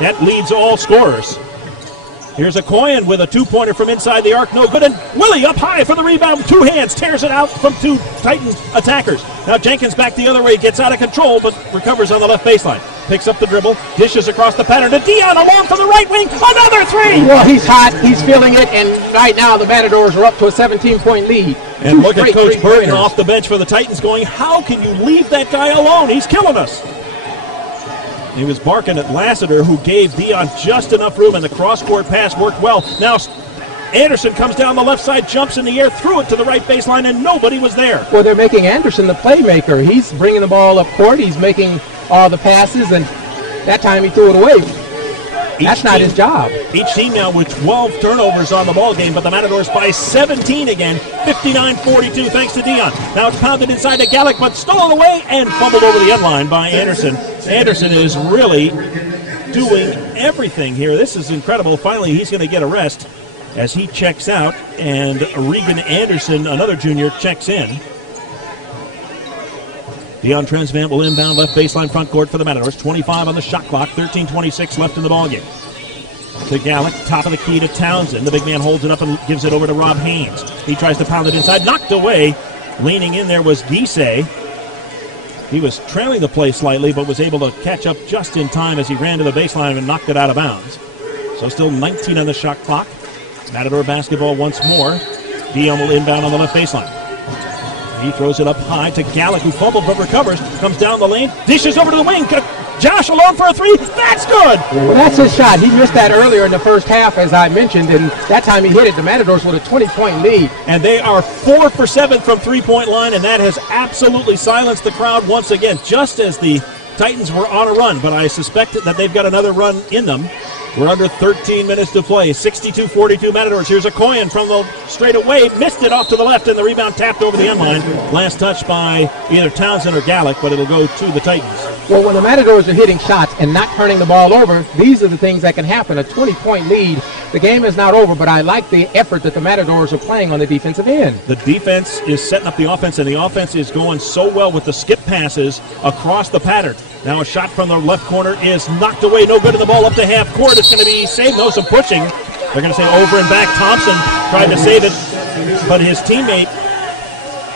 That leads all scorers. Here's a Coyan with a two-pointer from inside the arc, no good, and Willie up high for the rebound, two hands, tears it out from two Titans attackers. Now Jenkins back the other way, gets out of control, but recovers on the left baseline. Picks up the dribble, dishes across the pattern to Dion, along from the right wing, another three! Well, he's hot, he's feeling it, and right now the Matadors are up to a 17-point lead. And look at Coach Burton off the bench for the Titans going, how can you leave that guy alone? He's killing us. He was barking at Lassiter, who gave Dion just enough room, and the cross-court pass worked well. Now Anderson comes down the left side, jumps in the air, threw it to the right baseline, and nobody was there. Well, they're making Anderson the playmaker. He's bringing the ball up court. He's making all the passes, and that time he threw it away. That's not his job. Each team now with 12 turnovers on the ball game, but the Matadors by 17 again, 59-42 thanks to Dion. Now it's pounded inside to Gallick, but stolen away and fumbled over the end line by Anderson. Anderson is really doing everything here. This is incredible. Finally, he's going to get a rest as he checks out, and Regan Anderson, another junior, checks in. Dion Trensvant will inbound left baseline front court for the Matadors. 25 on the shot clock, 13:26 left in the ballgame. To Gallick, top of the key to Townsend. The big man holds it up and gives it over to Rob Haynes. He tries to pound it inside, knocked away. Leaning in there was Gisay. He was trailing the play slightly, but was able to catch up just in time as he ran to the baseline and knocked it out of bounds. So still 19 on the shot clock. Matador basketball once more. Dion will inbound on the left baseline. He throws it up high to Gallick, who fumbled but recovers. Comes down the lane, dishes over to the wing. Josh alone for a three. That's good. Well, that's his shot. He missed that earlier in the first half, as I mentioned, and that time he hit it. The Matadors with a 20-point lead. And they are 4 for 7 from three-point line, and that has absolutely silenced the crowd once again, just as the Titans were on a run. But I suspect that they've got another run in them. We're under 13 minutes to play. 62-42 Matadors. Here's a Coyan from the straightaway. Missed it off to the left, and the rebound tapped over the end line. Last touch by either Townsend or Gallick, but it'll go to the Titans. Well, when the Matadors are hitting shots and not turning the ball over, these are the things that can happen. A 20-point lead. The game is not over, but I like the effort that the Matadors are playing on the defensive end. The defense is setting up the offense, and the offense is going so well with the skip passes across the pattern. Now a shot from the left corner is knocked away. No good, in the ball up to half court. It's going to be saved. No, some pushing. They're going to say over and back. Thompson tried to save it, but his teammate,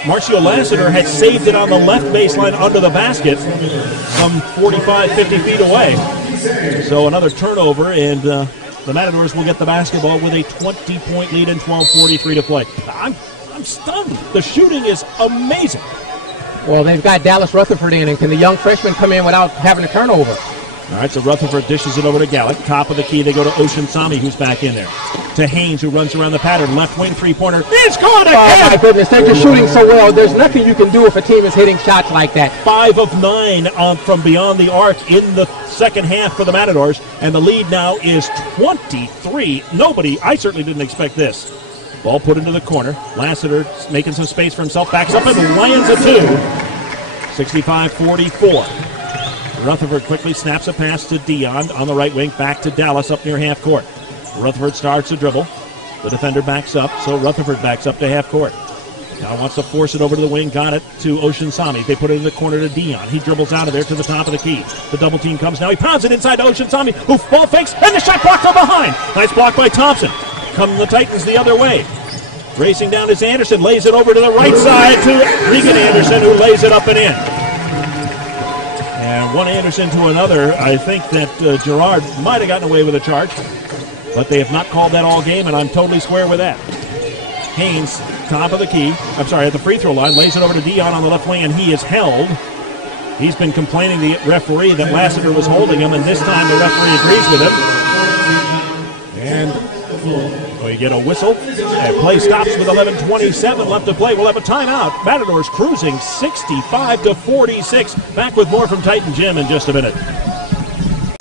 Marcio Lassiter, had saved it on the left baseline under the basket from 45, 50 feet away. So another turnover, and the Matadors will get the basketball with a 20-point lead and 12:43 to play. I'm stunned. The shooting is amazing. Well, they've got Dallas Rutherford in, and can the young freshman come in without having a turnover? All right, so Rutherford dishes it over to Gallick. Top of the key, they go to Ocean Sami, who's back in there. To Haynes, who runs around the pattern. Left wing three-pointer. It's good again! Oh, my goodness, they're just shooting so well. There's nothing you can do if a team is hitting shots like that. 5 of 9 from beyond the arc in the second half for the Matadors, and the lead now is 23. I certainly didn't expect this. Ball put into the corner. Lassiter making some space for himself. Backs up and lands a 2. 65-44. Rutherford quickly snaps a pass to Dion on the right wing. Back to Dallas up near half court. Rutherford starts to dribble. The defender backs up, so Rutherford backs up to half court. Now wants to force it over to the wing. Got it to Ocean Sami. They put it in the corner to Dion. He dribbles out of there to the top of the key. The double team comes now. He pounds it inside to Ocean Sami, who ball fakes, and the shot blocked from behind. Nice block by Thompson. Come the Titans the other way. Racing down is Anderson. Lays it over to the right side to Regan Anderson, who lays it up and in. And one Anderson to another. I think that Gerard might have gotten away with a charge, but they have not called that all game, and I'm totally square with that. Haynes, top of the key, at the free throw line, lays it over to Dion on the left wing, and he is held. He's been complaining to the referee that Lassiter was holding him, and this time the referee agrees with him. And we get a whistle. And play stops with 11:27 left to play. We'll have a timeout. Matadors cruising 65-46. Back with more from Titan Jim in just a minute.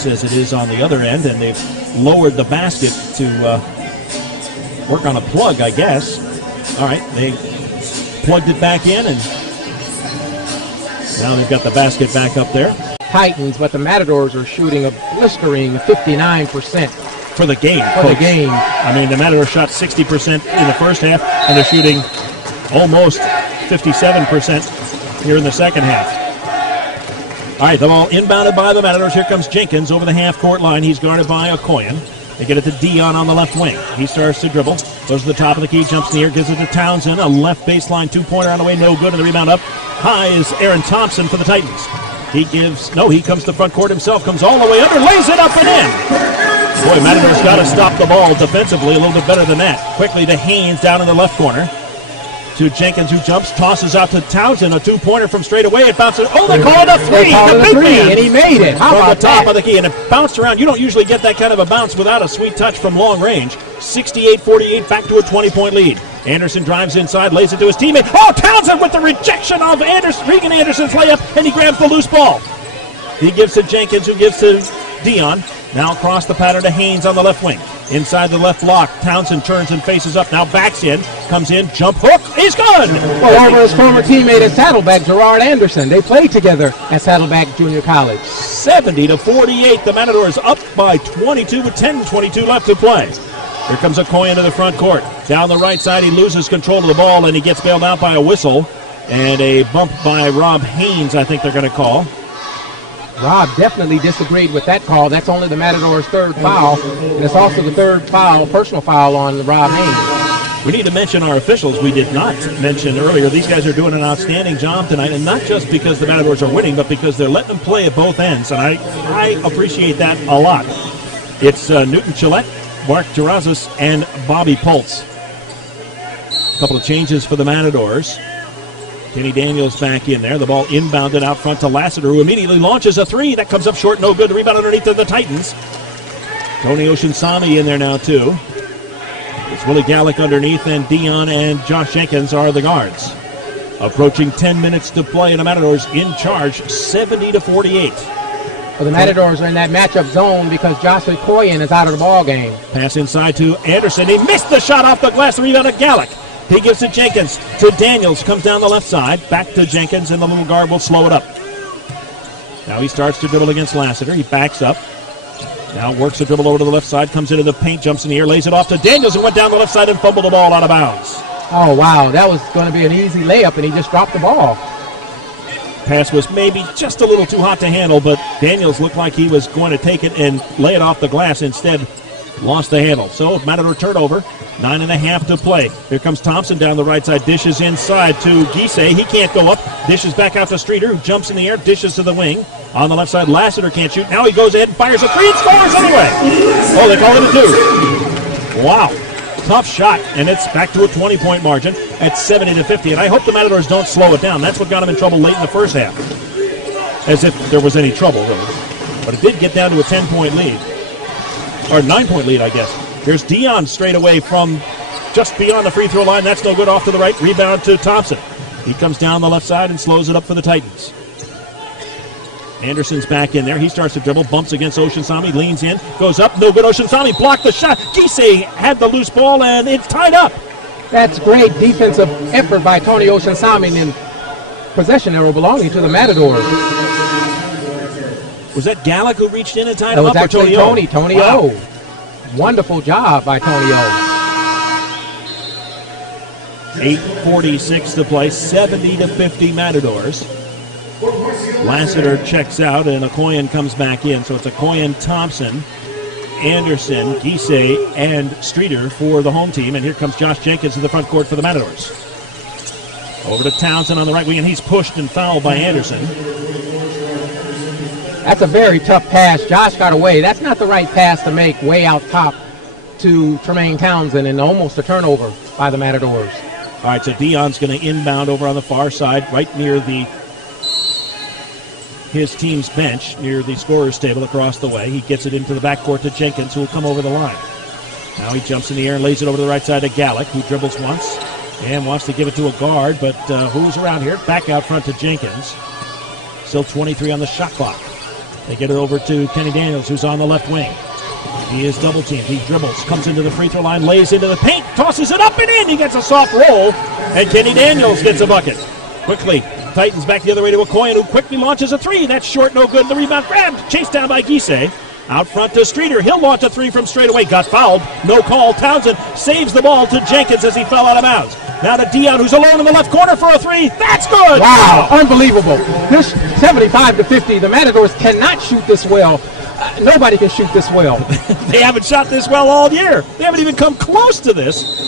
As it is on the other end, and they've lowered the basket to work on a plug, I guess. All right, they plugged it back in, and now they've got the basket back up there. Titans, but the Matadors are shooting a blistering 59%. For the game. I mean, the Matadors shot 60% in the first half, and they're shooting almost 57% here in the second half. All right, the ball inbounded by the Matadors. Here comes Jenkins over the half-court line. He's guarded by Okoyen. They get it to Dion on the left wing. He starts to dribble. Goes to the top of the key, jumps in the air, gives it to Townsend. A left baseline two-pointer on the way, no good. And the rebound up high is Aaron Thompson for the Titans. He comes to front court himself, comes all the way under, lays it up and in. Boy, Matadors got to stop the ball defensively a little bit better than that. Quickly to Haynes down in the left corner. To Jenkins, who jumps, tosses out to Townsend, a two-pointer from straight away. It bounces. Oh, they call it a three. The big man. And he made it. How from about the top that? of the key, and it bounced around. You don't usually get that kind of a bounce without a sweet touch from long range. 68-48, back to a 20-point lead. Anderson drives inside, lays it to his teammate. Oh, Townsend with the rejection of Regan Anderson's layup, and he grabs the loose ball. He gives to Jenkins, who gives to Dion. Now across the pattern to Haynes on the left wing. Inside the left block, Townsend turns and faces up. Now backs in, comes in, jump hook. He's good! Well, over his former teammate at Saddleback, Gerard Anderson. They played together at Saddleback Junior College. 70-48. The Matadors up by 22 with 10:22 left to play. Here comes Okoyen to the front court. Down the right side, he loses control of the ball, and he gets bailed out by a whistle. And a bump by Rob Haynes, I think they're going to call. Rob definitely disagreed with that call. That's only the Matadors' third foul, and it's also the third foul, personal foul on Rob Haynes. We need to mention our officials. We did not mention earlier. These guys are doing an outstanding job tonight, and not just because the Matadors are winning, but because they're letting them play at both ends, and I appreciate that a lot. It's Newton Chillette, Mark Terrazas, and Bobby Pultz. A couple of changes for the Matadors. Kenny Daniels back in there. The ball inbounded out front to Lassiter, who immediately launches a three. That comes up short, no good. The rebound underneath to the Titans. Tony Oceansami in there now, too. It's Willie Gallick underneath, and Dion and Josh Jenkins are the guards. Approaching 10 minutes to play, and the Matadors in charge, 70-48. Well, the Matadors are in that matchup zone because Josh Okoyen is out of the ball game. Pass inside to Anderson. He missed the shot off the glass. The rebound to Gallick. He gives to Jenkins, to Daniels, comes down the left side, back to Jenkins, and the little guard will slow it up. Now he starts to dribble against Lassiter. He backs up. Now works the dribble over to the left side, comes into the paint, jumps in the air, lays it off to Daniels, and went down the left side and fumbled the ball out of bounds. Oh, wow, that was going to be an easy layup, and he just dropped the ball. Pass was maybe just a little too hot to handle, but Daniels looked like he was going to take it and lay it off the glass. Instead, lost the handle. So, Matador turnover, 9.5 to play. Here comes Thompson down the right side, dishes inside to Gisay. He can't go up. Dishes back out to Streeter, who jumps in the air, dishes to the wing. On the left side, Lassiter can't shoot. Now he goes ahead and fires a three and scores anyway. Oh, they call it a two. Wow. Tough shot, and it's back to a 20-point margin at 70-50. And I hope the Matadors don't slow it down. That's what got them in trouble late in the first half. As if there was any trouble, really. But it did get down to a 10-point lead. Or 9-point lead, I guess. Here's Dion straight away from just beyond the free throw line. That's no good. Off to the right. Rebound to Thompson. He comes down the left side and slows it up for the Titans. Anderson's back in there. He starts to dribble, bumps against Oceansami, leans in, goes up, no good. Oceansami blocked the shot. Gisay had the loose ball, and it's tied up. That's great defensive effort by Tony Oceansami, and possession arrow belonging to the Matadors. Was that Gallick who reached in and tied That him was up, or actually Tony wow. O. Wonderful job by Tony O. 8:46 to play, 70-50 Matadors. Lassiter checks out, and Okoyen comes back in. So it's Okoyen, Thompson, Anderson, Gisay, and Streeter for the home team. And here comes Josh Jenkins in the front court for the Matadors. Over to Townsend on the right wing, and he's pushed and fouled by Anderson. That's a very tough pass. Josh got away. That's not the right pass to make way out top to Tremaine Townsend, and almost a turnover by the Matadors. All right, so Dion's going to inbound over on the far side, right near his team's bench, near the scorer's table across the way. He gets it into the backcourt to Jenkins, who will come over the line. Now he jumps in the air and lays it over to the right side to Gallick, who dribbles once and wants to give it to a guard, but who's around here? Back out front to Jenkins. Still 23 on the shot clock. They get it over to Kenny Daniels, who's on the left wing. He is double-teamed. He dribbles, comes into the free throw line, lays into the paint, tosses it up and in. He gets a soft roll, and Kenny Daniels gets a bucket. Quickly, Titans back the other way to Okoyen, who quickly launches a three. That's short, no good. The rebound grabbed, chased down by Gisay. Out front to Streeter. He'll launch a three from straight away. Got fouled. No call. Townsend saves the ball to Jenkins as he fell out of bounds. Now to Dion, who's alone in the left corner for a three. That's good. Wow, unbelievable. This 75-50. The Matadors cannot shoot this well. Nobody can shoot this well. They haven't shot this well all year. They haven't even come close to this.